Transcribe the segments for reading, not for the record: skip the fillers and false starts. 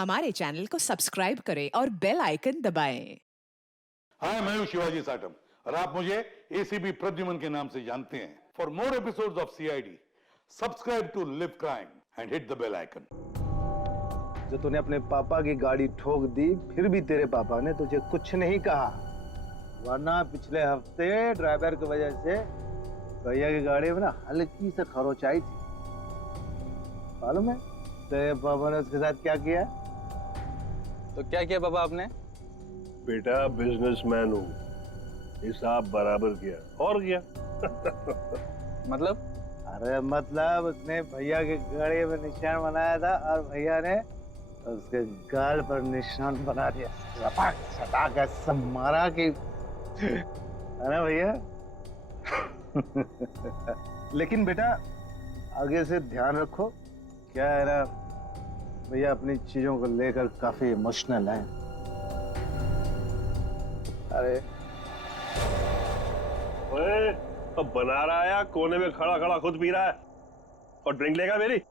हमारे चैनल को सब्सक्राइब करें और बेल आइकन दबाएं। हाय, मैं हूं शिवाजी साटम और आप मुझे एसीपी प्रद्युमन के नाम से जानते हैं। For more episodes of CID, subscribe to LIV crime and hit the bell icon. जो तूने अपने पापा की गाड़ी ठोक दी, फिर भी तेरे पापा ने तुझे कुछ नहीं कहा, वरना पिछले हफ्ते ड्राइवर की वजह से भैया की गाड़ी में ना हल्की से खरोच आई थी। मालूम है तेरे पापा ने उसके साथ क्या किया? तो क्या किया पापा आपने? बेटा बिजनेसमैन हूँ, हिसाब बराबर किया और किया। मतलब? अरे मतलब उसने भैया की गाड़ी में निशान बनाया था और भैया ने उसके गाल पर निशान बना दिया। सपाक सटाक ऐसा मारा कि, है ना भैया? लेकिन बेटा आगे से ध्यान रखो, क्या है ना, भैया अपनी चीजों को लेकर काफी इमोशनल है। अरे ओए, अब बना रहा है, कोने में खड़ा खड़ा खुद पी रहा है और ड्रिंक लेगा मेरी?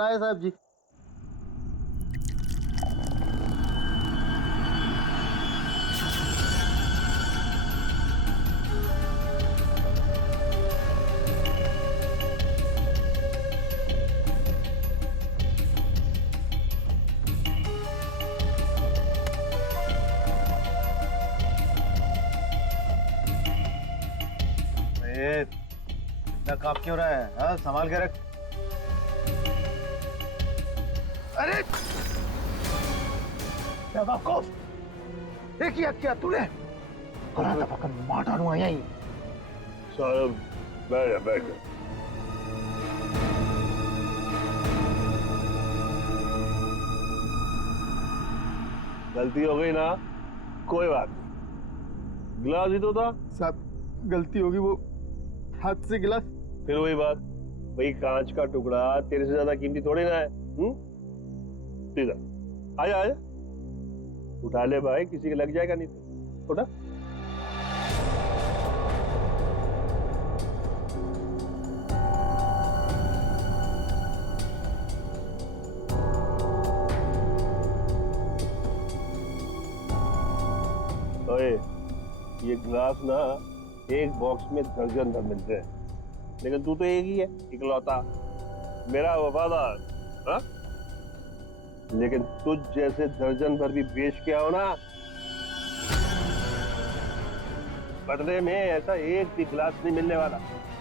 लाए साहब जी। इतना कांप क्यों रहा है? हाँ, संभाल के रख। अरे बेवकूफ, ये क्या तूने? गला दबाकर मार डालूंगा यहीं। साहब बैठ जा, बैठ जा। गलती हो गई ना, कोई बात नहीं, गिलास ही तो था। साहब गलती होगी, वो हाथ से गिलास। फिर वही बात, भाई कांच का टुकड़ा तेरे से ज्यादा कीमती थोड़ी ना है। सीधा आजा आजा, उठा ले भाई, किसी के लग जाएगा नहीं तो। उठा। ओए, ये ग्लास ना एक बॉक्स में दर्जन भर मिलते हैं, लेकिन तू तो एक ही है, इकलौता मेरा वफादार। हाँ? लेकिन तुझ जैसे दर्जन भर भी बेच के आओ ना, बदले में ऐसा एक भी गिलास नहीं मिलने वाला,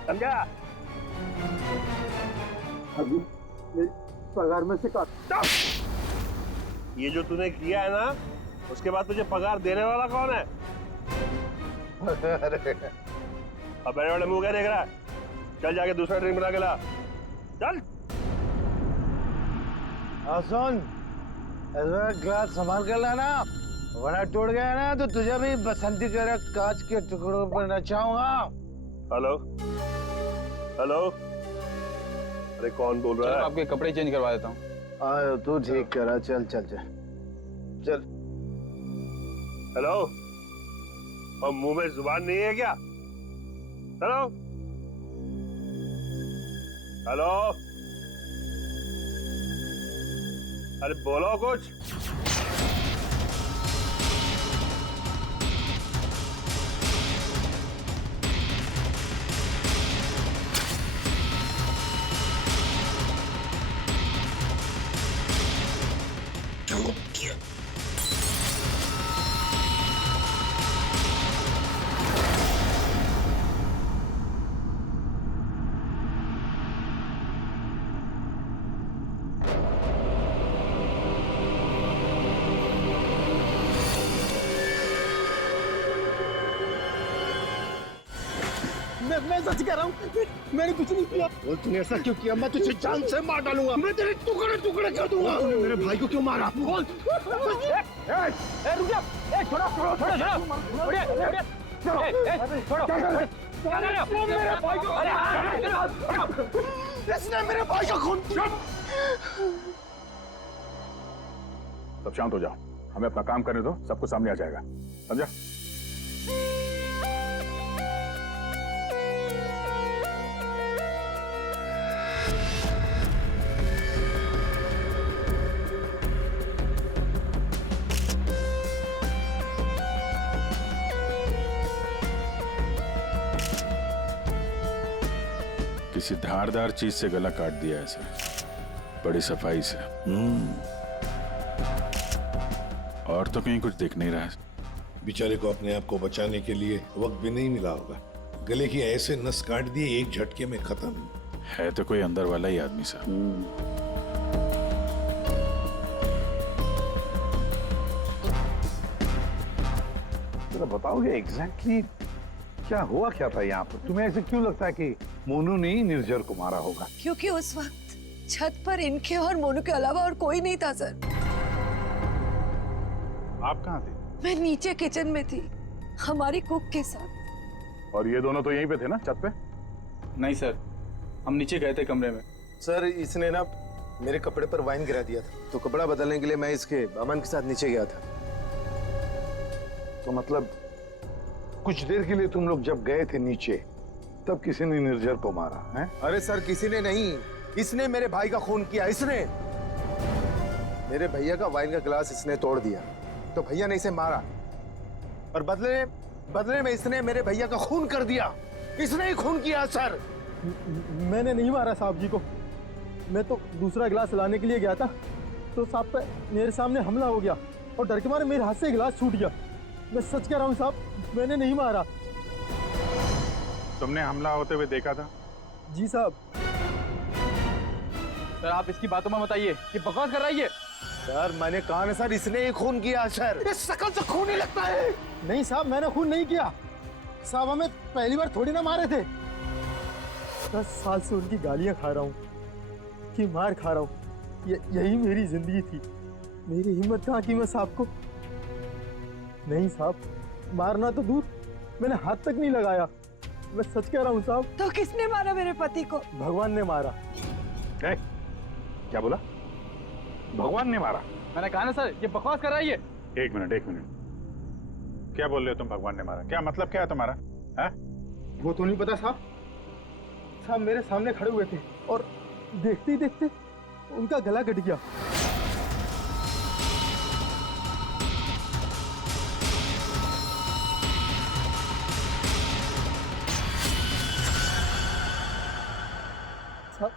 समझा? अभी मेरी पगार में से काट। ये जो तूने किया है ना, उसके बाद तुझे पगार देने वाला कौन है? अब बड़े बड़े मुंह क्या देख रहा है? चल जाके दूसरा ड्रिंक बना के ला, चल। सुन, ग्लास संभाल कर लाना, वरना टूट गया ना तो तुझे भी बसंती के कांच के टुकड़ों पर नचाऊंगा। हेलो हेलो, अरे कौन बोल रहा है? आपके कपड़े चेंज करवा देता हूँ। आयो तू ठीक करा, चल चल चल चल। हेलो, और मुंह में जुबान नहीं है क्या? हेलो हेलो, अरे बोलो कुछ। मैं सच कह रहा हूँ, मैंने कुछ नहीं किया। और तूने ऐसा क्यों किया? मैं तुझे जान से मार डालूंगा, मैं तेरे टुकड़े टुकड़े कर दूंगा। तूने मेरे भाई को क्यों मारा? बोल। रुक जा, छोड़ो छोड़ो छोड़ो छोड़ो, मेरे भाई को, इसने मेरे भाई का खून। सब शांत हो जाओ, हमें अपना काम करने दो, सब कुछ सामने आ जाएगा, समझा? किसी धारदार चीज से गला काट दिया है सर, बड़ी सफाई से। और तो कहीं कुछ दिख नहीं रहा है। बेचारे को अपने आप को बचाने के लिए वक्त भी नहीं मिला होगा। गले की ऐसे नस काट दिए एक झटके में खत्म। है तो कोई अंदर वाला ही आदमी साहब। जरा बताओगे एग्जैक्टली क्या हुआ क्या था यहाँ पर? तुम्हें ऐसे क्यों लगता है कि मोनू ने ही निर्जर को मारा होगा? क्योंकि उस वक्त छत पर इनके और मोनू के अलावा और कोई नहीं था सर। आप कहाँ थे? मैं नीचे किचन में थी हमारी कुक के साथ। और ये दोनों तो यहीं पे थे ना, छत पे? नहीं सर, हम नीचे गए थे कमरे में। सर इसने ना मेरे कपड़े पर वाइन गिरा दिया था, तो कपड़ा बदलने के लिए मैं इसके अमन के साथ नीचे गया था। तो मतलब कुछ देर के लिए तुम लोग जब गए थे नीचे, तब किसी ने निर्जर को मारा है? अरे सर किसी ने नहीं, इसने मेरे भाई का खून किया। इसने मेरे भैया का वाइन का गिलास इसने तोड़ दिया, तो भैया ने इसे मारा और बदले में इसने मेरे भैया का खून कर दिया। इसने ही खून किया सर। मैंने नहीं मारा साहब जी को। मैं तो दूसरा गिलास लाने के लिए गया था, तो साहब पे मेरे सामने हमला हो गया और डर के मारे मेरे हाथ से गिलास छूट गया। मैं सच कह रहा हूँ साहब, मैंने नहीं मारा। तुमने हमला होते हुए देखा था? जी साहब। सर आप इसकी बातों में बताइए, ये बकवास कर रही है। सर मैंने कहा ना सर, इसने ही खून किया सर। इस शकल से खून ही लगता है। नहीं साहब, मैंने खून नहीं किया साहब। हमें पहली बार थोड़ी ना मारे थे। 10 साल से उनकी गालियां खा रहा हूँ, कि मार खा रहा हूँ। यही मेरी जिंदगी थी। मेरी हिम्मत कहाँ की मैं साहब को? नहीं साहब, मारना तो दूर, मैंने हाथ तक नहीं लगाया। मैं सच कह रहा हूँ साहब। तो किसने मारा मेरे पति को? भगवान ने मारा। क्या बोला? भगवान ने मारा? मैंने कहा ना सर, ये बकवास कर रही है। एक मिनट। क्या बोल रहे हो तुम? भगवान ने मारा? क्या मतलब क्या है तुम्हारा? है? वो तो नहीं पता साहब। साहब मेरे सामने खड़े हुए थे और देखते ही देखते उनका गला कट गया। साहब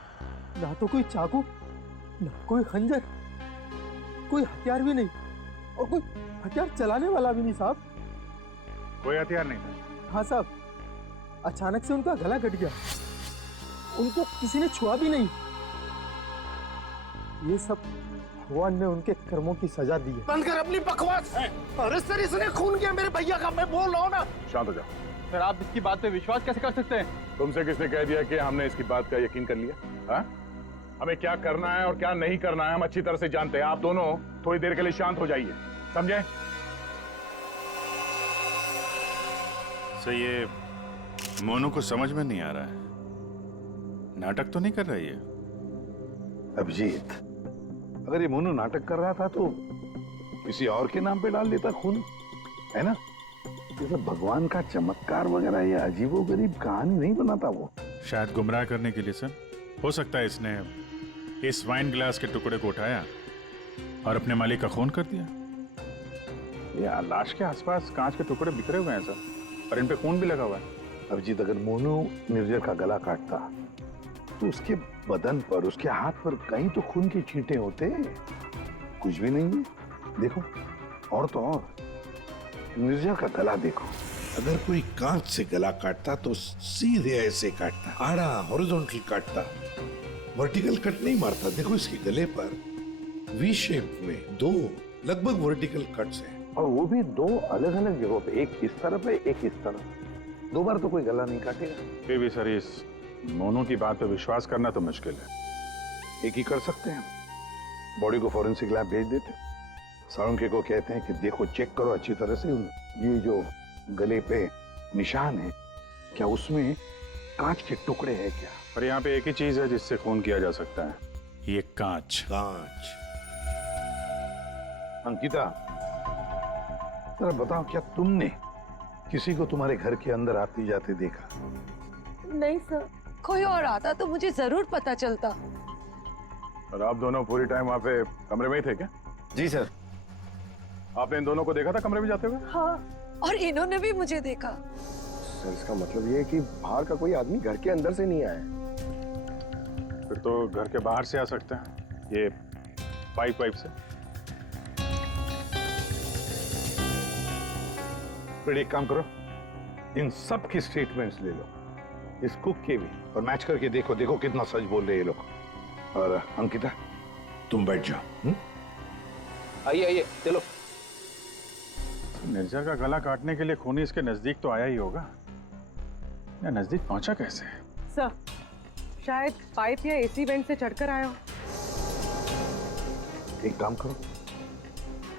ना तो कोई चाकू, ना कोई खंजर, कोई हथियार भी नहीं, और कोई हथियार चलाने वाला भी नहीं साहब। कोई हथियार नहीं था? हाँ साहब, अचानक से उनका गला कट गया। उनको किसी ने छुआ भी नहीं। ये सब भगवान ने उनके कर्मों की सजा दी है। बंद कर अपनी बकवास। अरे सर इसने खून किया मेरे भैया का, मैं बोल रहा हूँ ना। शांत हो जाओ। सर आप इसकी बात पे विश्वास कैसे कर सकते हैं? तुमसे किसने कह दिया कि हमने इसकी बात का यकीन कर लिया? हाँ? हमें क्या करना है और क्या नहीं करना है हम अच्छी तरह से जानते हैं। आप दोनों थोड़ी देर के लिए शांत हो जाइए, समझे? सर ये मोनू को समझ में नहीं आ रहा है, नाटक तो नहीं कर रही है? अभिजीत, अगर ये मोनू नाटक कर रहा था तो किसी और के नाम पे डाल देता खून, है ना? ये सब भगवान का चमत्कार वगैरह ये अजीबोगरीब कहानी नहीं बनाता वो। शायद गुमराह करने के लिए सर। हो सकता है इसने इस वाइन ग्लास के टुकड़े को उठाया और अपने मालिक का खून कर दिया। ये लाश के आसपास कांच के टुकड़े बिखरे हुए हैं सर, और इन पे खून भी लगा हुआ है। अभिजीत, अगर मोनू निर्जर का गला काटता तो उसके बदन पर, उसके हाथ पर कहीं तो खून के छींटे होते। कुछ भी नहीं है। देखो, और तो और निर्जर का गला देखो। अगर कोई कांच से गला काटता तो सीधे ऐसे काटता, आड़ा हॉरिजॉन्टल काटता, वर्टिकल कट नहीं मारता। देखो इसके गले पर वी शेप में 2 लगभग वर्टिकल कट्स हैं, और वो भी 2 अलग अलग जगहों पे, एक इस तरफ है, एक इस तरफ। 2 बार तो कोई गला नहीं काटेगा। फिर भी सर इस मोनू की बात पे विश्वास करना तो मुश्किल है। एक ही कर सकते हैं, बॉडी को फॉरेंसिक लैब भेज देते। साळुंखे को कहते हैं कि देखो, चेक करो अच्छी तरह से, ये जो गले पे निशान है, क्या उसमें कांच के टुकड़े हैं क्या? पर यहाँ पे एक ही चीज है जिससे खून किया जा सकता है, ये कांच। कांच। अंकिता, जरा बताओ, क्या तुमने किसी को तुम्हारे घर के अंदर आते जाते देखा? नहीं सर, कोई और आता तो मुझे जरूर पता चलता। और आप दोनों पूरी टाइम वहाँ पे कमरे में ही थे क्या? जी सर। आपने इन दोनों को देखा था कमरे में जाते हुए? हाँ, और इन्होंने भी मुझे देखा। सर इसका मतलब ये है कि बाहर का कोई आदमी घर के अंदर से नहीं आया। फिर तो घर के बाहर से आ सकते हैं, ये पाइप से। फिर एक काम करो, इन सब की स्टेटमेंट्स ले लो, इस कुक के भी, और मैच करके देखो देखो कितना सच बोल रहे हैं ये लोग। और अंकिता तुम बैठ जाओ। आइए आइए चलो। निर्जर का गला काटने के लिए खूनी इसके नजदीक तो आया ही होगा, या नजदीक पहुंचा कैसे? सर, शायद पाइप या एसी वेंट से चढ़कर आया हो। एक काम करो,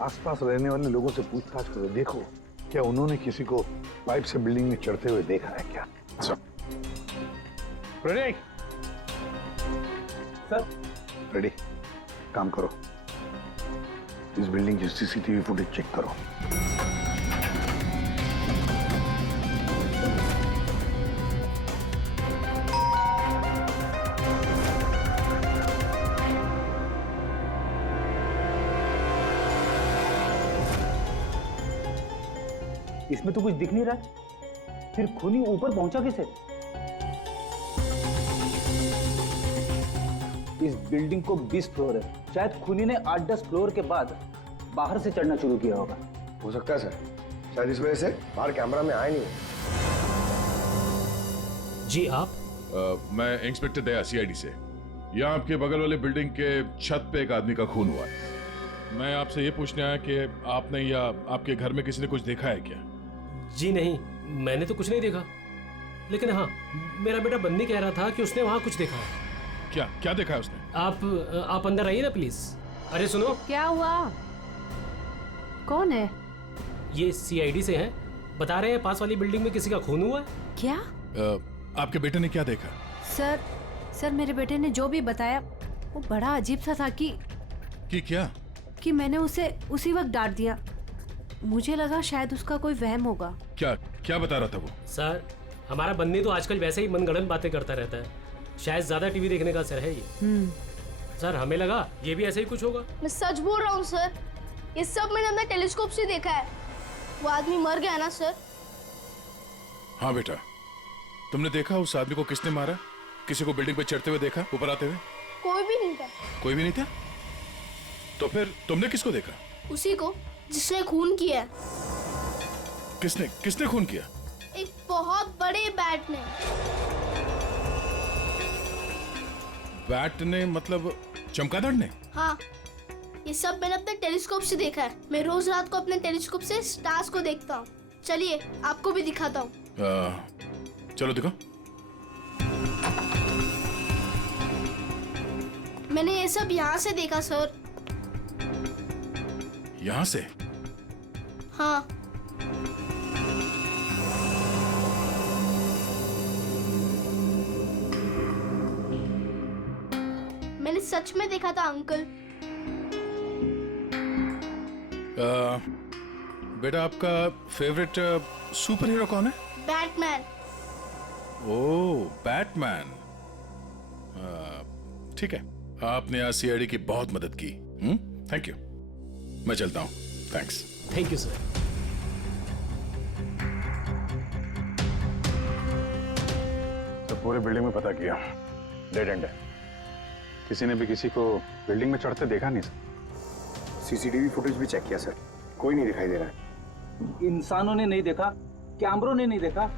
आसपास रहने वाले लोगों से पूछताछ करो, देखो क्या उन्होंने किसी को पाइप से बिल्डिंग में चढ़ते हुए देखा है क्या? Ready sir. रेडी, काम करो, इस बिल्डिंग की सीसीटीवी फुटेज चेक करो। इसमें तो कुछ दिख नहीं रहा, फिर खूनी ऊपर पहुंचा कैसे? इस बिल्डिंग को 20 फ्लोर है, शायद खूनी ने 8-10 फ्लोर के बाद बाहर से चढ़ना शुरू किया होगा। हो सकता है सर, शायद इस वजह से बाहर कैमरा में आया नहीं। जी आप? मैं इंस्पेक्टर दया, सीआईडी से। यहाँ आपके बगल वाले बिल्डिंग के छत पे एक आदमी का खून हुआ है। मैं आपसे ये पूछने आया कि आपने या आपके घर में किसी ने कुछ देखा है क्या? जी नहीं, मैंने तो कुछ नहीं देखा, लेकिन हाँ, मेरा बेटा बन्नी कह रहा था कि उसने वहाँ कुछ देखा है। क्या क्या देखा है उसने? आप अंदर आइए ना प्लीज। अरे सुनो, क्या हुआ? कौन है? ये सीआईडी से हैं, बता रहे हैं पास वाली बिल्डिंग में किसी का खून हुआ है। क्या? आपके बेटे ने क्या देखा? सर मेरे बेटे ने जो भी बताया वो बड़ा अजीब सा था कि क्या? कि मैंने उसे उसी वक्त डांट दिया। मुझे लगा शायद उसका कोई वहम होगा। क्या क्या बता रहा था वो? सर, हमारा बन्नी तो आजकल वैसे ही मनगढ़ंत बातें करता रहता है, शायद ज्यादा टीवी देखने का असर है ये। सर, हमें लगा ये भी ऐसे ही कुछ होगा। मैं सच बोल रहा हूँ सर, ये सब मैंने अपने टेलीस्कोप से देखा है। वो आदमी मर गया ना सर। हाँ बेटा, तुमने देखा उस आदमी को किसने मारा? किसी को बिल्डिंग पे चढ़ते हुए देखा, ऊपर आते हुए? कोई भी नहीं था। कोई भी नहीं था? तो फिर तुमने किसको देखा? उसी को जिसने खून किया। किसने खून किया? एक बहुत बड़े बैट ने। बैट ने मतलब चमगादड़ ने? हाँ, ये सब मैंने अपने टेलीस्कोप से देखा है। मैं रोज रात को अपने टेलीस्कोप से स्टार्स को देखता हूँ। चलिए आपको भी दिखाता हूँ। चलो दिखो। मैंने ये सब यहाँ से देखा सर। यहाँ से? हाँ। मैंने सच में देखा था अंकल। बेटा, आपका फेवरेट सुपर हीरो कौन है? बैटमैन। ओह, बैटमैन। ठीक है, आपने आज सीआईडी की बहुत मदद की। Thank you. मैं चलता हूँ। थैंक्स। Thank you sir. तो पूरे बिल्डिंग में पता किया, डेड एंड है। किसी ने भी किसी को बिल्डिंग में चढ़ते देखा नहीं सर। सीसीटीवी फुटेज भी चेक किया सर, कोई नहीं दिखाई दे रहा है। इंसानों ने नहीं देखा, कैमरों ने नहीं देखा।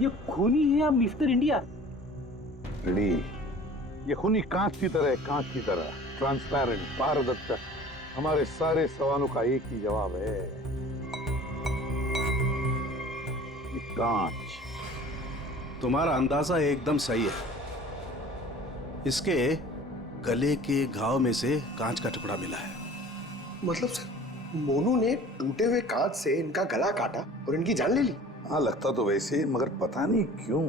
ये खूनी है या मिस्टर इंडिया? रेडी, ये खूनी कांच की तरह है, कांच की तरह ट्रांसपेरेंट, पारदर्शक। हमारे सारे सवालों का एक ही जवाब है, ये कांच। तुम्हारा अंदाजा एकदम सही है। इसके गले के घाव में से कांच का टुकड़ा मिला है। मतलब सर, मोनू ने टूटे हुए कांच से इनका गला काटा और इनकी जान ले ली? हाँ, लगता तो वैसे, मगर पता नहीं क्यों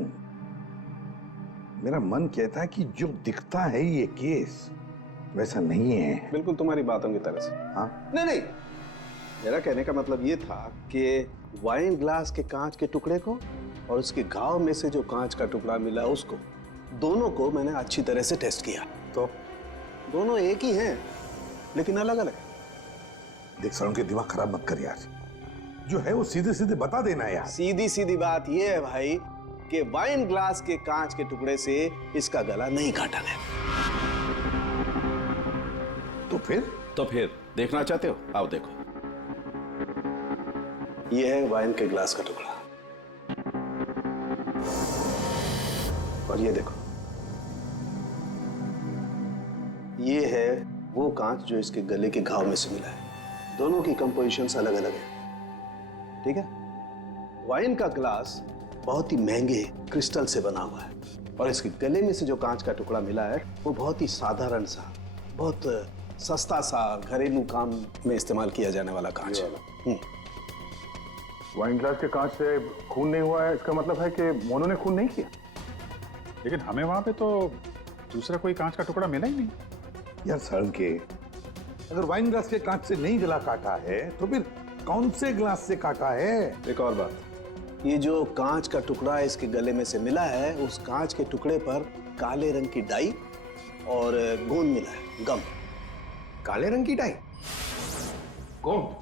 मेरा मन कहता है कि जो दिखता है ये केस वैसा नहीं है। बिल्कुल तुम्हारी बातों की तरह से। हाँ? नहीं, मेरा कहने का मतलब ये था कि वाइन ग्लास के कांच के टुकड़े को और उसके घाव में से जो कांच का टुकड़ा मिला उसको, दोनों को मैंने अच्छी तरह से टेस्ट किया। तो दोनों एक ही हैं, लेकिन अलग अलग। देख सर, उनके दिमाग खराब मत कर यार, जो है वो सीधे सीधे बता देना यार। सीधी सीधी बात ये है भाई कि वाइन ग्लास के कांच के टुकड़े से इसका गला नहीं काटा गया। तो फिर देखना चाहते हो? आओ देखो। ये है वाइन के ग्लास का टुकड़ा, और ये देखो, ये है वो कांच जो इसके गले के घाव में से मिला है। दोनों की कंपोजिशंस अलग अलग है, ठीक है? वाइन का ग्लास बहुत ही महंगे क्रिस्टल से बना हुआ है, और इसके गले में से जो कांच का टुकड़ा मिला है वो बहुत ही साधारण सा, बहुत सस्ता सा, घरेलू काम में इस्तेमाल किया जाने वाला कांच है। वाइन ग्लास के कांच से खून नहीं हुआ है, इसका मतलब है कि मोनू ने खून नहीं किया। लेकिन हमें वहां पे तो दूसरा कोई कांच का टुकड़ा मिला ही नहीं। यार सड़न के, अगर वाइन ग्लास के कांच से नहीं गला काटा है तो फिर कौन से ग्लास से काटा है? एक और बात, ये जो कांच का टुकड़ा इसके गले में से मिला है, उस कांच के टुकड़े पर काले रंग की डाई और गोंद मिला है, गम। काले रंग की डाई? कौन?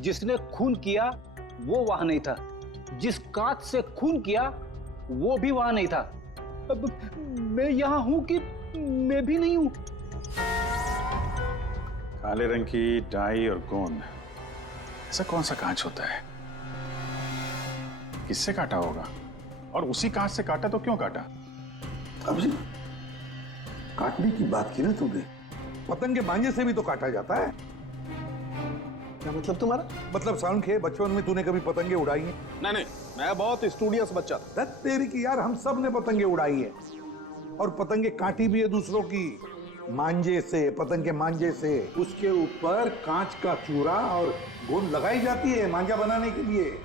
जिसने खून किया वो वहां नहीं था, जिस कांच से खून किया वो भी वहां नहीं था। अब मैं यहां हूं कि मैं भी नहीं हूं। काले रंग की डाई और गोंद, ऐसा कौन सा कांच होता है? किससे काटा होगा? और उसी कांच से काटा तो क्यों काटा? अभी काटने की बात की ना तुमने, पतंग के मांझे से भी तो काटा जाता है। क्या मतलब तुम्हारा? मतलब साउंड के बचपन में तूने कभी पतंगे उड़ाई हैं? नहीं, मैं बहुत स्टूडियस बच्चा था। तेरी की यार, हम सब ने पतंगे उड़ाई है, और पतंगे काटी भी है दूसरों की, मांझे से, पतंग के मांझे से। उसके ऊपर कांच का चूरा और गोंद लगाई जाती है मांझा बनाने के लिए।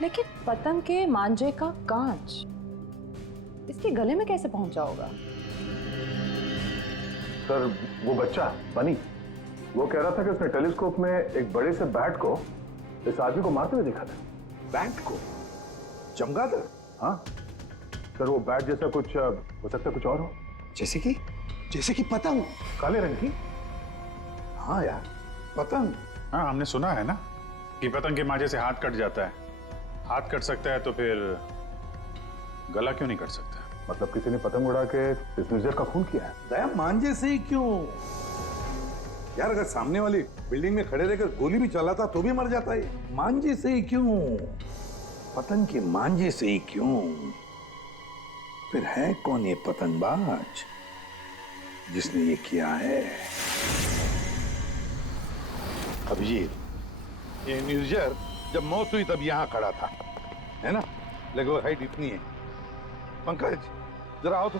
लेकिन पतंग के मांझे का कांच इसके गले में कैसे पहुंचा होगा? सर, वो बच्चा बनी, वो कह रहा था कि उसने टेलीस्कोप में एक बड़े से बैट को इस आदमी को मारते हुए देखा था। बैट को? चमगादड़? हाँ सर, वो बैट जैसा कुछ हो सकता है, कुछ और हो। जैसे कि पतंग काले रंग की। हाँ यार, पतंग। हाँ, हमने सुना है ना कि पतंग के मांझे से हाथ कट जाता है। हाथ कट सकता है तो फिर गला क्यों नहीं कट सकता? मतलब किसी ने पतंग उड़ा के इस निर्जर का खून किया है। दया, मांझे से ही क्यों यार? अगर सामने वाली बिल्डिंग में खड़े रहकर गोली भी चलाता तो भी मर जाता है। मांझे से ही क्यों? पतंग के मांझे से ही क्यों? फिर है कौन ये पतंगबाज जिसने ये किया है? अभिजीत, ये निर्जर जब मौत हुई तब यहां खड़ा था, है ना? लगभग हाइट इतनी है। पंकज, जरा आओ तो।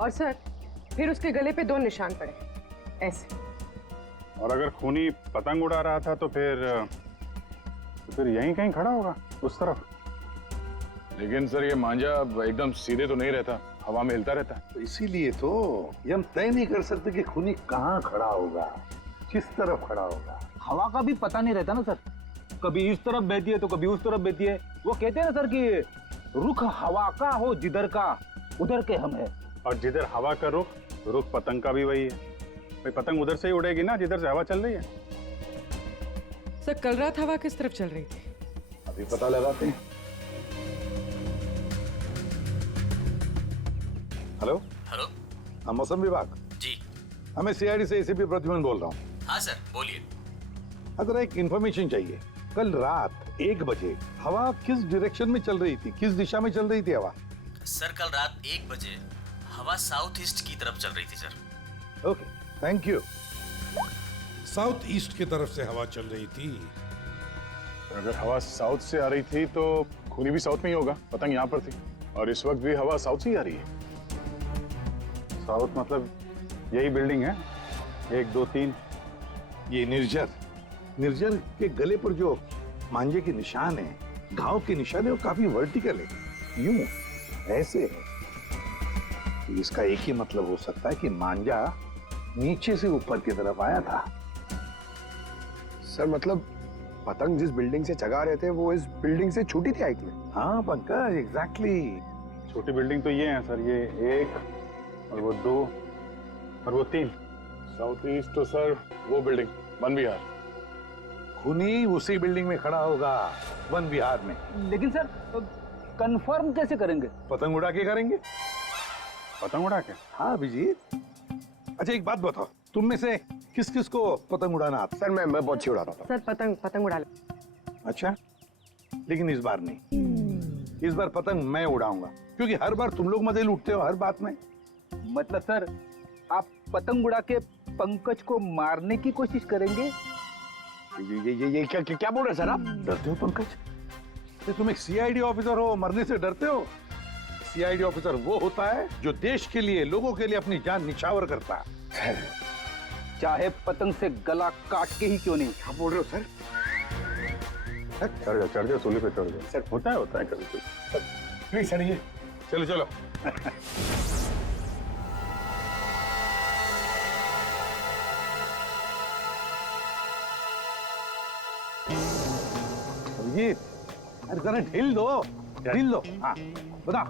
और सर, फिर उसके गले पे 2 निशान पड़े, ऐसे। और अगर खूनी पतंग उड़ा रहा था तो फिर यहीं कहीं खड़ा होगा, उस तरफ। लेकिन सर, ये मांझा एकदम सीधे तो नहीं रहता, हवा में हिलता रहता है। तो इसीलिए तो ये हम तय नहीं कर सकते कि खूनी कहाँ खड़ा होगा, किस तरफ खड़ा होगा। हवा का भी पता नहीं रहता ना सर, कभी इस तरफ बहती है तो कभी उस तरफ बहती है। वो कहते हैं ना सर कि रुख हवा का हो जिधर का उधर के हम है। और जिधर हवा का रुख पतंग का भी वही है। भाई, पतंग उधर से ही उड़ेगी ना जिधर से हवा चल रही है। सर, कल रात हवा किस तरफ चल रही थी? अभी पता लगाते हैं। हेलो हेलो, हाँ, मौसम विभाग जी। हमें सीआईडी से एसीपी प्रद्युमन बोल रहा हूँ। हाँ सर, बोलिए। अगर एक इंफॉर्मेशन चाहिए, कल रात 1 बजे हवा किस डायरेक्शन में चल रही थी, किस दिशा में चल रही थी हवा? सर, कल रात 1 बजे हवा साउथ ईस्ट की तरफ चल रही थी sir. Okay, thank you. South east की तरफ से हवा चल रही थी। अगर हवा साउथ से आ रही थी तो खूनी भी साउथ में ही होगा, पतंग यहाँ पर थी, और इस वक्त भी हवा साउथ से ही आ रही है। साउथ मतलब यही बिल्डिंग है, 1 2 3। ये निर्जर के गले पर जो मांझे के निशान है, घाव के निशान है, वो काफी वर्टिकल है, यूं ऐसे है। तो इसका एक ही मतलब हो सकता है कि मांझा नीचे से ऊपर की तरफ आया था। सर, मतलब पतंग जिस बिल्डिंग से चगा रहे थे वो इस बिल्डिंग से छूटी थी हाइट में? हाँ पंकज, एग्जैक्टली। छोटी बिल्डिंग तो ये है सर, ये 1 और वो 2 और वो 3। साउथ ईस्ट तो सर वो बिल्डिंग वन विहार। खूनी उसी बिल्डिंग में खड़ा होगा, वन विहार में। लेकिन सर, कंफर्म कैसे करेंगे? पतंग उड़ा के करेंगे। पतंग उड़ा के? हाँ अभिजीत। अच्छा एक बात बताओ, तुम में से किस किस को पतंग उड़ाना आता? सर मैं बहुत अच्छी उड़ाता था। सर पतंग उड़ा ले। अच्छा, लेकिन इस बार नहीं। इस बार पतंग मैं उड़ाऊंगा, क्योंकि हर बार तुम लोग मजे लूटते हो हर बात में। मतलब सर आप पतंग उड़ा के पंकज को मारने की कोशिश करेंगे? ये क्या बोल रहे सर आप? डरते हो पंकज? ये तुम एक सीआईडी ऑफिसर हो, मरने से डरते हो? सीआईडी ऑफिसर वो होता है जो देश के लिए, लोगों के लिए अपनी जान निछावर करता है। चाहे पतंग से गला काट के ही क्यों नहीं। क्या बोल रहे हो सर? चढ़ जाओ सूली पे चढ़ जाओ सर। होता है कभी कभी। प्लीज चढ़िए। चलो चलो। अभिजीत, अरे जरा ढील दो, ढील दो। हाँ बता।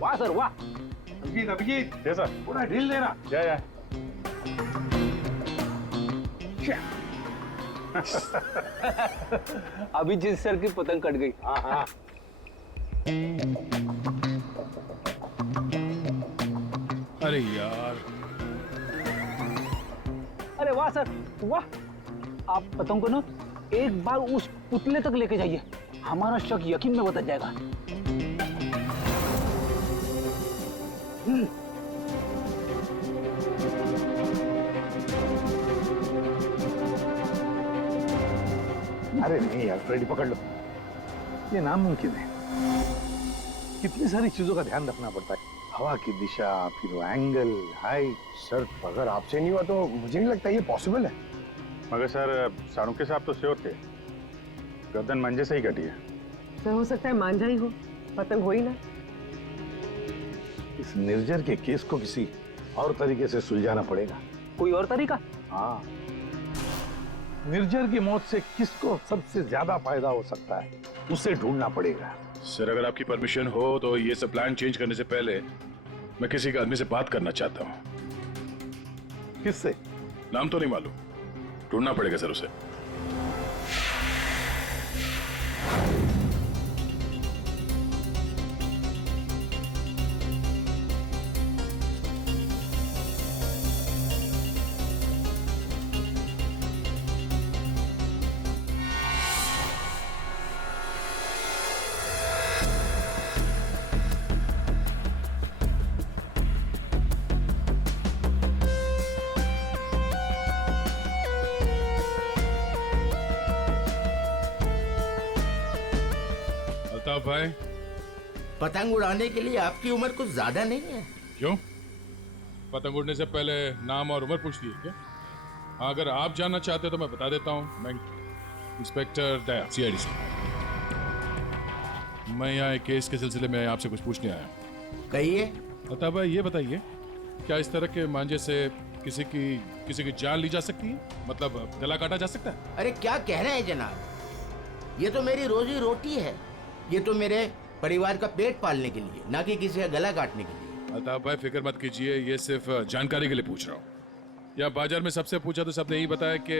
वाह सर वाह। अभिजीत अभिजीत, जैसा पूरा ढील देना। या अभिजीत सर की पतंग कट गई। हाँ हाँ। अरे यार, अरे वाह सर वाह। आप पतंग को ना एक बार उस पुतले तक लेके जाइए, हमारा शक यकीन में बदल जाएगा। अरे नहीं यार, फ्रेडी पकड़ लो। ये नामुमकिन है। कितनी सारी चीजों का ध्यान रखना पड़ता है, हवा की दिशा, फिर वो एंगल, हाइट। सर अगर आपसे नहीं हुआ तो मुझे नहीं लगता ये पॉसिबल है। मगर सर सारुके साहब तो श्योर थे, गर्दन मंजे से ही कटी है। सर हो सकता है मांझा ही हो, पतंग हो ही ना। इस निर्जर के केस को किसी और तरीके से सुलझाना पड़ेगा। कोई और तरीका? हाँ, निर्जर की मौत से किसको सबसे ज्यादा फायदा हो सकता है, उसे ढूंढना पड़ेगा। सर अगर आपकी परमिशन हो तो ये सब प्लान चेंज करने से पहले मैं किसी के आदमी से बात करना चाहता हूँ। किससे? नाम तो नहीं मालूम, ढूंढना पड़ेगा सर उसे। अल्ताफ भाई, पतंग उड़ाने के लिए आपकी उम्र कुछ ज्यादा नहीं है? क्यों? पतंग उड़ने से पहले नाम और उम्र पूछती है क्या? हाँ, अगर आप जानना चाहते हो तो मैं बता देता हूँ। मैं इंस्पेक्टर दया, सीआईडी से। मैं यहाँ एक केस के सिलसिले में आपसे कुछ पूछने आया हूँ। कहिए। अल्ताफ भाई ये बताइए, क्या इस तरह के मांझे से किसी की जान ली जा सकती है? मतलब गला काटा जा सकता है? अरे क्या कह रहे हैं जनाब, ये तो मेरी रोजी रोटी है, ये तो मेरे परिवार का पेट पालने के लिए, ना कि किसी का गला काटने के लिए। अल्ताफ भाई फिक्र मत कीजिए, ये सिर्फ जानकारी के लिए पूछ रहा हूँ। यहाँ बाजार में सबसे पूछा तो सबने यही बताया कि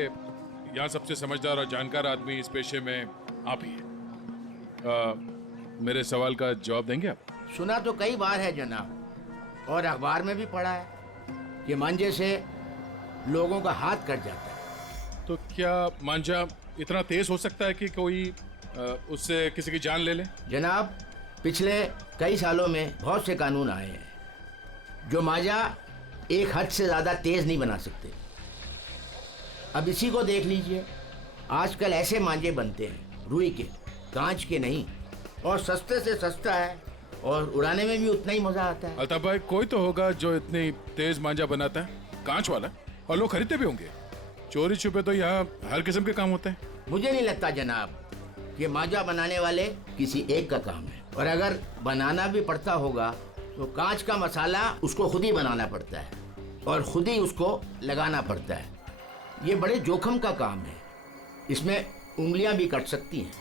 यहाँ सबसे समझदार और जानकार आदमी इस पेशे में आप ही हैं। मेरे सवाल का जवाब देंगे आप? सुना तो कई बार है जनाब, और अखबार में भी पढ़ा है कि मांझे से लोगों का हाथ कट जाता है। तो क्या मांझा इतना तेज हो सकता है कि कोई उससे किसी की जान ले ले? जनाब पिछले कई सालों में बहुत से कानून आए हैं जो मांझा एक हद से ज्यादा तेज नहीं बना सकते। अब इसी को देख लीजिए, आजकल ऐसे मांझे बनते हैं रुई के, कांच के नहीं, और सस्ते से सस्ता है और उड़ाने में भी उतना ही मजा आता है। अल्ताफ भाई कोई तो होगा जो इतनी तेज मांझा बनाता है, कांच वाला, और लोग खरीदते भी होंगे। चोरी छुपे तो यहाँ हर किस्म के काम होते हैं। मुझे नहीं लगता जनाब कि मांझा बनाने वाले किसी एक का काम है, और अगर बनाना भी पड़ता होगा तो कांच का मसाला उसको खुद ही बनाना पड़ता है और खुद ही उसको लगाना पड़ता है। ये बड़े जोखिम का काम है, इसमें उंगलियां भी कट सकती हैं।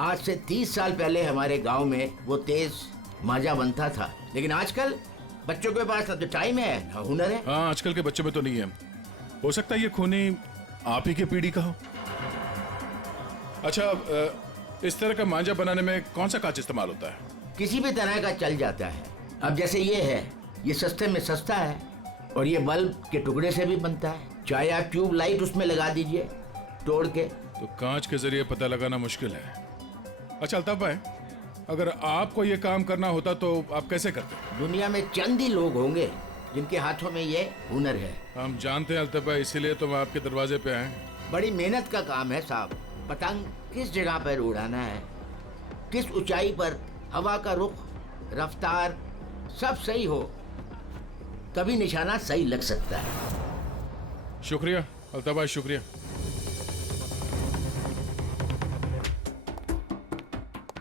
आज से 30 साल पहले हमारे गांव में वो तेज मांझा बनता था, लेकिन आजकल बच्चों के पास ना तो टाइम है ना हुनर है। हाँ, आजकल के बच्चों में तो नहीं है। हो सकता है ये खूनी आप ही की पीढ़ी का हो। अच्छा, इस तरह का मांझा बनाने में कौन सा कांच इस्तेमाल होता है? किसी भी तरह का चल जाता है। अब जैसे ये है, ये सस्ते में सस्ता है और ये बल्ब के टुकड़े से भी बनता है। चाहे आप ट्यूब लाइट उसमें लगा दीजिए तोड़ के। तो कांच के जरिए पता लगाना मुश्किल है। अच्छा अल्ताफ भाई, अगर आपको ये काम करना होता तो आप कैसे करते? दुनिया में चंद ही लोग होंगे जिनके हाथों में ये हुनर है। हम जानते हैं अल्ताफ भाई, इसीलिए तो हम आपके दरवाजे पे आए। बड़ी मेहनत का काम है साहब। पतंग किस जगह पर उड़ाना है, किस ऊंचाई पर, हवा का रुख, रफ्तार सब सही हो तभी निशाना सही लग सकता है। शुक्रिया अल्ताफ भाई, शुक्रिया।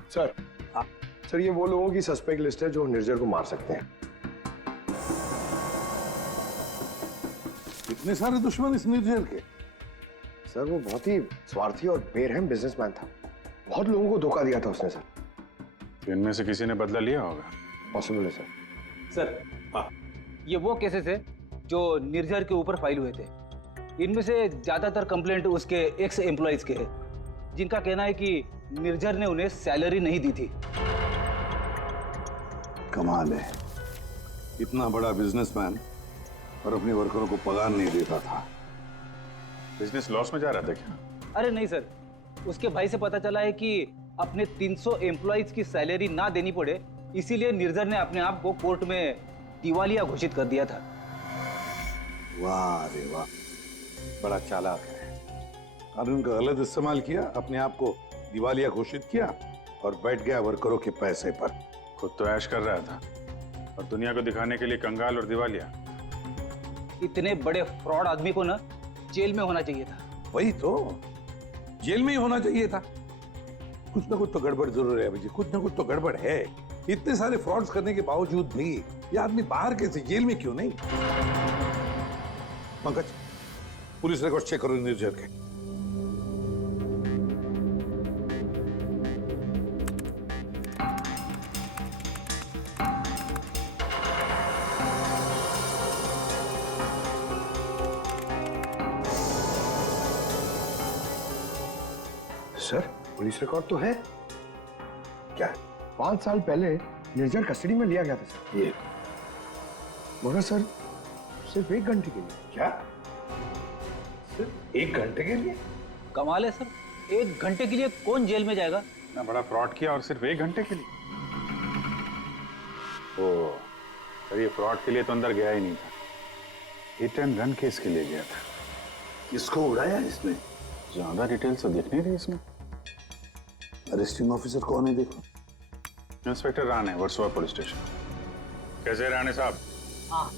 सर, सर ये वो लोगों की सस्पेक्ट लिस्ट है जो निर्जर को मार सकते हैं। इतने सारे दुश्मन इस निर्जर के? सर वो बहुत ही स्वार्थी और बेरहम बिजनेसमैन था। बहुत लोगों को धोखा दिया था उसने सर। इनमें से किसी ने बदला लिया होगा। पॉसिबल है सर। सर, ये वो केसेस है जो निर्जर के ऊपर फाइल हुए थे। इनमें से ज्यादातर कंप्लेंट उसके एक्स एम्प्लॉइज के हैं, जिनका कहना है कि निर्जर ने उन्हें सैलरी नहीं दी थी। कमाल है, इतना बड़ा बिजनेसमैन और अपने वर्करों को पगार नहीं देता था। बिजनेस लॉस में जा रहा था क्या? अरे नहीं सर, उसके भाई से पता चला है कि अपने 300 एम्प्लॉइज की सैलरी ना देनी पड़े, इसीलिए निर्जर ने अपने आप को कोर्ट में दिवालिया घोषित कर दिया था। वाह रे वाह, बड़ा चालाक है। कानून का गलत इस्तेमाल किया, अपने आप को दिवालिया घोषित किया और बैठ गया वर्करों के पैसे पर। खुद तो ऐश कर रहा था और दुनिया को दिखाने के लिए कंगाल और दिवालिया। इतने बड़े फ्रॉड आदमी को ना जेल में होना चाहिए था। वही तो, जेल में ही होना चाहिए था। कुछ ना कुछ तो गड़बड़ जरूर है भाई, कुछ ना कुछ तो गड़बड़ है। इतने सारे फ्रॉड्स करने के बावजूद भी ये आदमी बाहर कैसे, जेल में क्यों नहीं? पंकज, पुलिस रिकॉर्ड चेक करो निर्जर के। सर पुलिस रिकॉर्ड तो है। क्या? 5 साल पहले निर्जर कस्टडी में लिया गया था सर। ये मगर सर सिर्फ 1 घंटे के लिए। क्या? सिर्फ 1 घंटे के लिए? कमाल है सर, 1 घंटे के लिए कौन जेल में जाएगा? इतना बड़ा फ्रॉड किया और सिर्फ 1 घंटे के लिए? ओ, सर ये फ्रॉड के लिए तो अंदर गया ही नहीं था, हिट एंड रन केस के लिए गया था। किसको उड़ाया इसने? ज्यादा डिटेल्स तो दिख नहीं रही इसमें। अरेस्टिंग ऑफिसर कौन है देखो? Inspector Rane, Versova police station. कैसे राणे साहब? हाँ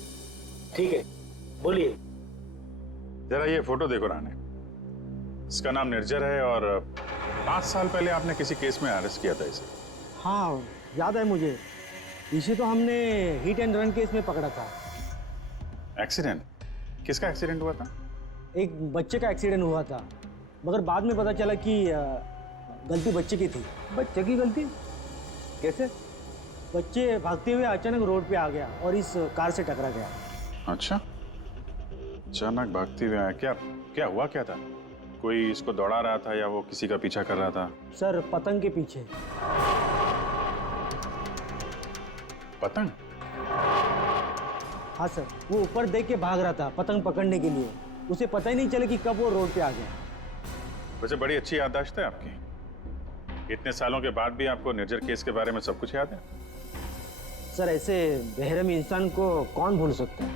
ठीक है, बोलिए। जरा ये फोटो देखो राणे। इसका नाम निर्जर है और 5 साल पहले आपने किसी केस में अरेस्ट किया था इसे। हाँ याद है मुझे, इसे तो हमने हिट एंड रन केस में पकड़ा था। एक्सीडेंट? किसका एक्सीडेंट हुआ था? एक बच्चे का एक्सीडेंट हुआ था, मगर बाद में पता चला कि गलती बच्चे की थी। बच्चे की गलती? कैसे? बच्चे भागते हुए अचानक रोड पे आ गया और इस कार से टकरा गया। अच्छा, अचानक भागते हुए आया। क्या हुआ क्या था? कोई इसको दौड़ा रहा था या वो किसी का पीछा कर रहा था? सर पतंग के पीछे। पतंग? हाँ सर, वो ऊपर देख के भाग रहा था पतंग पकड़ने के लिए। उसे पता ही नहीं चला कि कब वो रोड पे आ गया। वैसे बड़ी अच्छी याददाश्त है आपकी। इतने सालों के बाद भी आपको निर्जर केस के बारे में सब कुछ याद है? सर ऐसे बेरहम इंसान को कौन भूल सकता है?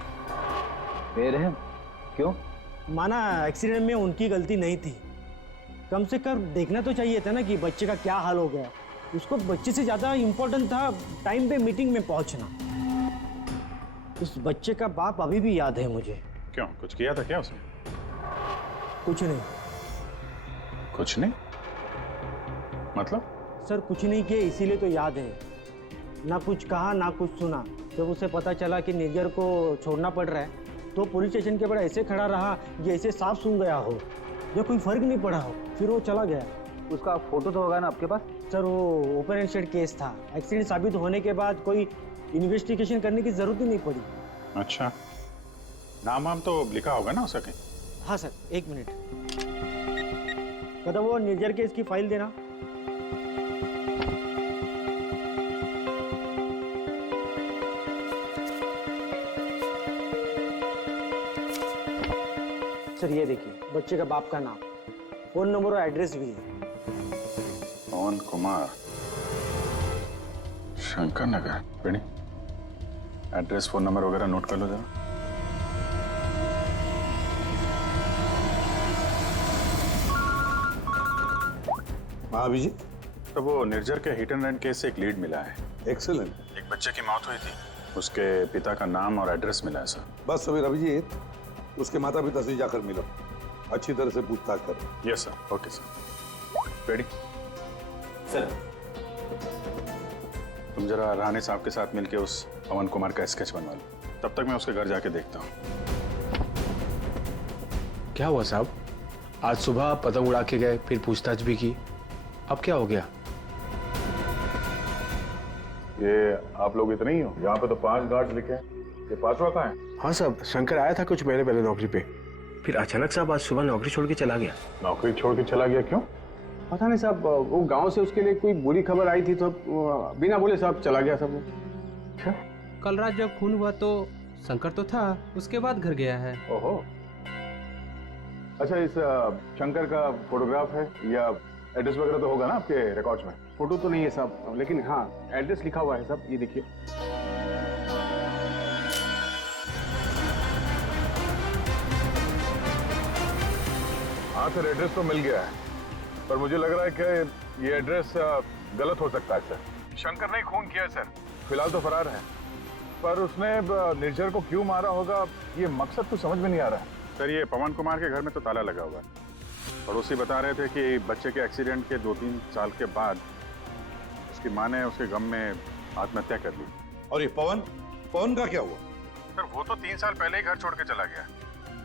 बेरहम? क्यों? माना एक्सीडेंट में उनकी गलती नहीं थी, कम से कम देखना तो चाहिए था ना कि बच्चे का क्या हाल हो गया। उसको बच्चे से ज़्यादा इम्पोर्टेंट था टाइम पे मीटिंग में पहुंचना। उस बच्चे का बाप अभी भी याद है मुझे। क्यों, कुछ किया था क्या उसने? कुछ नहीं। कुछ नहीं? मतलब? सर कुछ नहीं किया, इसीलिए तो याद है। ना कुछ कहा ना कुछ सुना। जब उसे पता चला कि निर्जर को छोड़ना पड़ रहा है तो पुलिस स्टेशन के बाहर ऐसे खड़ा रहा कि ऐसे साफ सूंघ गया हो, जो कोई फर्क नहीं पड़ा हो। फिर वो चला गया। उसका फोटो तो होगा ना आपके पास? सर वो ओपन एंड शेड केस था। एक्सीडेंट साबित होने के बाद कोई इन्वेस्टिगेशन करने की जरूरत ही नहीं पड़ी। अच्छा, नाम वाम तो लिखा होगा ना उसका कहीं? हाँ सर, 1 मिनट। मतलब वो निर्जर केस की फाइल देना। सर ये देखिए, बच्चे का बाप का नाम, फोन नंबर और एड्रेस भी है। पवन कुमार, शंकर नगर। बेटी, एड्रेस फोन नंबर वगैरह नोट कर लो जरा। हाँ अभिजीत, तो वो निर्जर के हिट एंड रन केस से एक लीड मिला है। एक्सीलेंट। एक बच्चे की मौत हुई थी, उसके पिता का नाम और एड्रेस मिला है सर। बस फिर अभिजीत, उसके माता पिता से जाकर मिलो, अच्छी तरह से पूछताछ करो। Yes sir. Okay sir. Ready sir. तुम जरा राणे साहब के साथ मिलके उस पवन कुमार का स्केच बनवा लो, तब तक मैं उसके घर जाके देखता हूँ। क्या हुआ साहब? आज सुबह पतंग उड़ा के गए, फिर पूछताछ भी की, अब क्या हो गया? ये आप लोग इतने ही हो? यहाँ पे तो 5 गार्ड्स लिखे हैं, ये 5वां कहाँ है? हाँ साहब, शंकर आया था कुछ महीने पहले नौकरी पे, फिर अचानक साहब आज सुबह नौकरी छोड़ के चला गया। नौकरी छोड़ के चला गया क्यों? पता नहीं साहब, वो गांव से उसके लिए कोई बुरी खबर आई थी तो बिना बोले साहब चला गया सब। क्या? कल रात जब खून हुआ तो शंकर तो था, उसके बाद घर गया है। ओहो। अच्छा, इस शंकर का फोटोग्राफ है या एड्रेस वगैरह तो होगा ना आपके रिकॉर्ड्स में? फोटो तो नहीं है साहब, लेकिन हाँ एड्रेस लिखा हुआ है साहब, ये देखिए। हाँ सर, एड्रेस तो मिल गया है, पर मुझे लग रहा है कि ये एड्रेस गलत हो सकता है सर। शंकर ने खून किया है सर, फिलहाल तो फरार है, पर उसने निर्जर को क्यों मारा होगा ये मकसद तो समझ में नहीं आ रहा है। सर, ये पवन कुमार के घर में तो ताला लगा हुआ है। पड़ोसी बता रहे थे कि बच्चे के एक्सीडेंट के 2-3 साल के बाद उसकी माँ ने उसके गम में आत्महत्या कर ली। और ये पवन का क्या हुआ? सर, वो तो 3 साल पहले ही घर छोड़ के चला गया,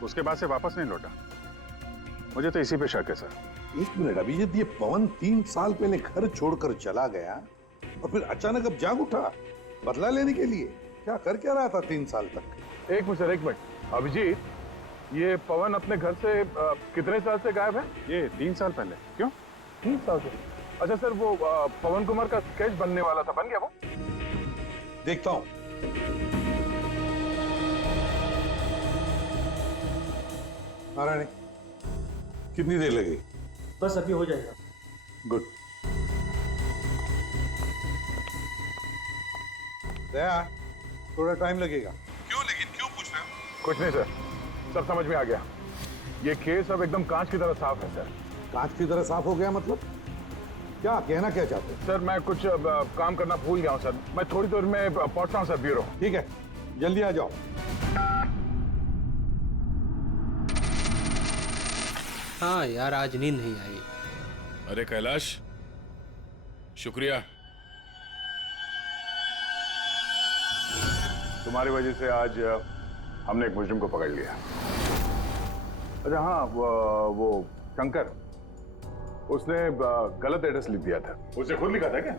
उसके बाद से वापस नहीं लौटा। मुझे तो इसी पे शक है सर। 1 मिनट अभिजीत, ये पवन 3 साल पहले घर छोड़कर चला गया और फिर अचानक अब जाग उठा बदला लेने के लिए? क्या कर क्या रहा था 3 साल तक? एक मिनट सर, एक मिनट। अभिजीत, ये पवन अपने घर से कितने साल से गायब है? ये 3 साल पहले। क्यों 3 साल से? अच्छा सर, वो पवन कुमार का स्केच बनने वाला था, बन गया वो? देखता हूँ। नारायणी, कितनी देर लगेगी? बस अभी हो जाएगा। गुड। दया, थोड़ा टाइम लगेगा। क्यों? लेकिन क्यों पूछ रहे हो? कुछ नहीं सर, सब समझ में आ गया। ये केस अब एकदम कांच की तरह साफ है सर। कांच की तरह साफ हो गया मतलब? क्या कहना क्या चाहते हैं? सर, मैं कुछ काम करना भूल गया हूँ सर, मैं थोड़ी देर में पहुंचता हूँ सर ब्यूरो। ठीक है, जल्दी आ जाओ। हाँ यार, आज नींद नहीं आई। अरे कैलाश, शुक्रिया। तुम्हारी वजह से आज हमने एक मुजरिम को पकड़ लिया। अच्छा हाँ, वो शंकर, उसने गलत एड्रेस लिख दिया था। उसे खुद लिखा था क्या?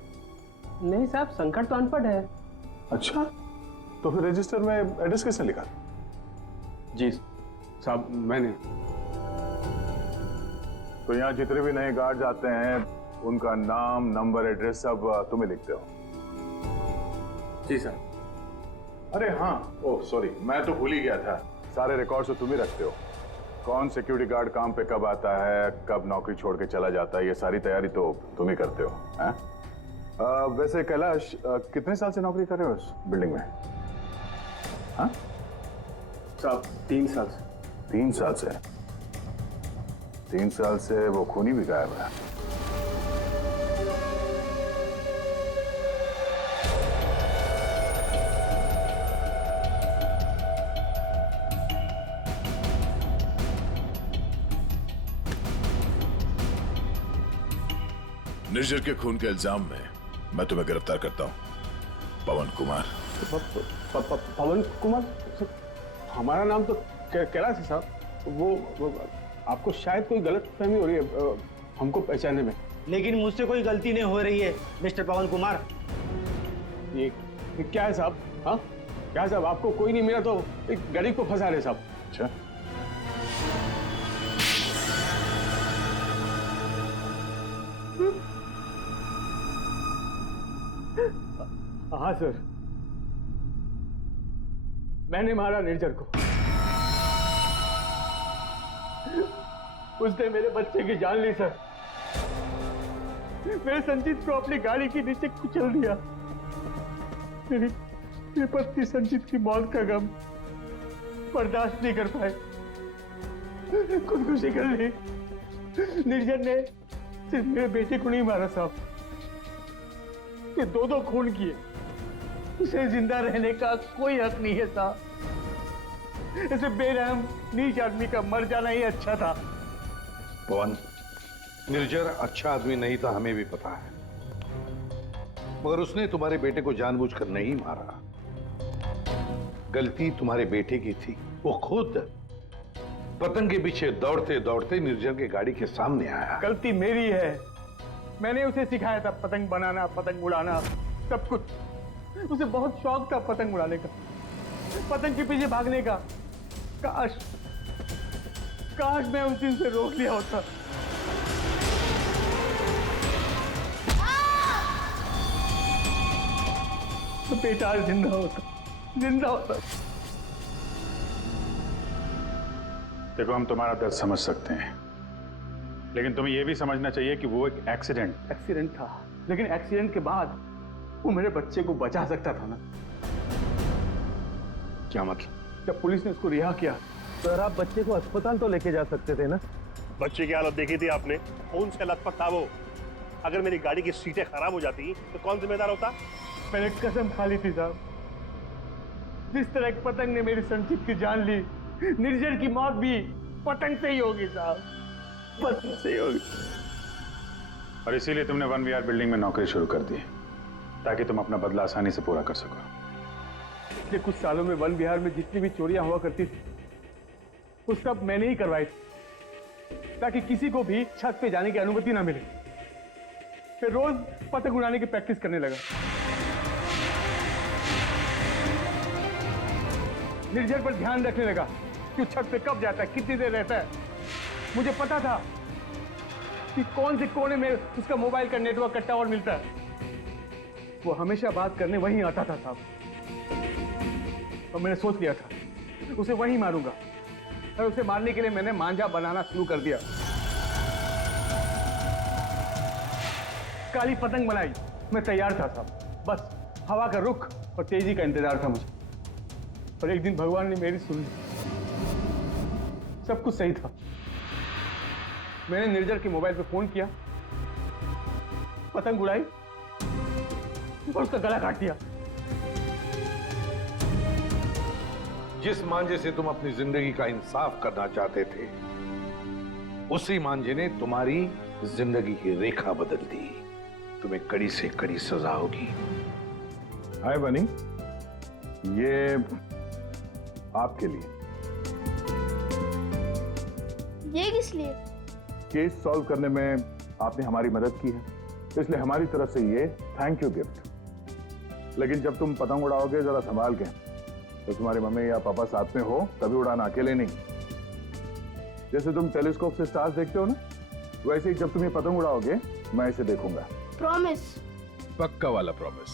नहीं साहब, शंकर तो अनपढ़ है। अच्छा, तो फिर रजिस्टर में एड्रेस किसने लिखा? जी साहब, मैंने। तो यहाँ जितने भी नए गार्ड्स आते हैं उनका नाम, नंबर, एड्रेस सब तुम्हें लिखते हो? जी सर। अरे हाँ, ओह सॉरी, मैं तो भूल ही गया था, सारे रिकॉर्ड्स तो तुम ही रखते हो। कौन सिक्योरिटी गार्ड काम पे कब आता है, कब नौकरी छोड़ के चला जाता है, ये सारी तैयारी तो तुम ही करते हो, हैं? वैसे कैलाश, कितने साल से नौकरी कर रहे हो इस बिल्डिंग में? हाँ साहब, 3 साल से। 3 साल से? 3 साल से वो खूनी भी गायब है। निर्जर के खून के इल्जाम में मैं तुम्हें गिरफ्तार करता हूँ, पवन कुमार। पवन कुमार? हमारा नाम तो कैलाश है साहब। वो आपको शायद कोई गलत फहमी हो रही है हमको पहचानने में। लेकिन मुझसे कोई गलती नहीं हो रही है मिस्टर पवन कुमार। ये क्या है साहब? हाँ क्या साहब, आपको कोई नहीं मिला तो एक गरीब को फंसा रहे साहब। अच्छा, हाँ सर, मैंने मारा निर्जर को। उसने मेरे बच्चे की जान ली सर। मेरे संजीत को अपनी गाड़ी के नीचे कुचल दिया। मेरी पत्नी संजीत की मौत का गम बर्दाश्त नहीं कर पाए, खुदकुशी कर ली। निर्जर ने सिर्फ मेरे बेटे को नहीं मारा साहब, ये दो खून किए। उसे जिंदा रहने का कोई हक नहीं है साहब। ऐसे बेरहम नीच आदमी का मर जाना ही अच्छा था। पवन, निर्जर अच्छा आदमी नहीं था, हमें भी पता है, मगर उसने तुम्हारे बेटे को जानबूझकर नहीं मारा। गलती तुम्हारे बेटे की थी। वो खुद पतंग के पीछे दौड़ते दौड़ते निर्जर की गाड़ी के सामने आया। गलती मेरी है। मैंने उसे सिखाया था पतंग बनाना, पतंग उड़ाना, सब कुछ। उसे बहुत शौक था पतंग उड़ाने का, पतंग के पीछे भागने का। काश मैं उस दिन से रोक लिया होता। तो बेटा आज जिंदा होता। देखो, हम तुम्हारा दर्द समझ सकते हैं, लेकिन तुम्हें यह भी समझना चाहिए कि वो एक एक्सीडेंट था, लेकिन एक्सीडेंट के बाद वो मेरे बच्चे को बचा सकता था ना। क्या मतलब? जब पुलिस ने उसको रिहा किया, सर आप बच्चे को अस्पताल तो लेके जा सकते थे ना। बच्चे की हालत देखी थी आपने, खून से लथपथ था वो। अगर मेरी गाड़ी की सीटें खराब हो जाती तो कौन जिम्मेदार होता? मैंने कसम खा ली थी साहब, जिस तरह एक पतंग ने मेरी संजीत की जान ली, निर्जर की मौत भी पतंग से ही होगी साहब, पतंग से ही होगी। और इसीलिए तुमने 1VR बिल्डिंग में नौकरी शुरू कर दी, ताकि तुम अपना बदला आसानी से पूरा कर सको। पिछले कुछ सालों में 1VR में जितनी भी चोरियां हुआ करती थी, वो सब मैंने ही करवाई थी, ताकि किसी को भी छत पे जाने की अनुमति ना मिले। फिर रोज पतंग उड़ाने की प्रैक्टिस करने लगा। निर्जर पर ध्यान रखने लगा कि छत पे कब जाता है, कितनी देर रहता है। मुझे पता था कि कौन से कोने में उसका मोबाइल का नेटवर्क का टावर मिलता है। वो हमेशा बात करने वहीं आता था साहब, और मैंने सोच लिया था उसे वहीं मारूंगा। और उसे मारने के लिए मैंने मांझा बनाना शुरू कर दिया। काली पतंग बनाई, मैं तैयार था साहब, बस हवा का रुख और तेजी का इंतजार था मुझे। और एक दिन भगवान ने मेरी सुन ली, सब कुछ सही था। मैंने निर्जर के मोबाइल पे फोन किया, पतंग उड़ाई और उसका गला काट दिया। जिस मांझे से तुम अपनी जिंदगी का इंसाफ करना चाहते थे, उसी मांझे ने तुम्हारी जिंदगी की रेखा बदल दी। तुम्हें कड़ी से कड़ी सजा होगी। हाय बनी, ये आपके लिए। ये किस लिए? केस सॉल्व करने में आपने हमारी मदद की है, इसलिए हमारी तरफ से ये थैंक यू गिफ्ट। लेकिन जब तुम पतंग उड़ाओगे जरा संभाल के, तो तुम्हारी मम्मी या पापा साथ में हो तभी उड़ाना, अकेले नहीं। जैसे तुम टेलीस्कोप से स्टार्स देखते हो ना, वैसे ही जब तुम ये पतंग उड़ाओगे मैं इसे देखूंगा। प्रॉमिस? पक्का वाला promise.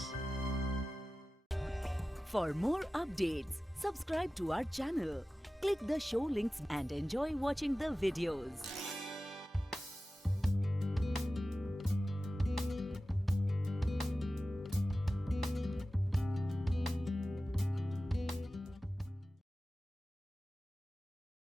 For more updates, subscribe to our channel, click the show links and enjoy watching the videos.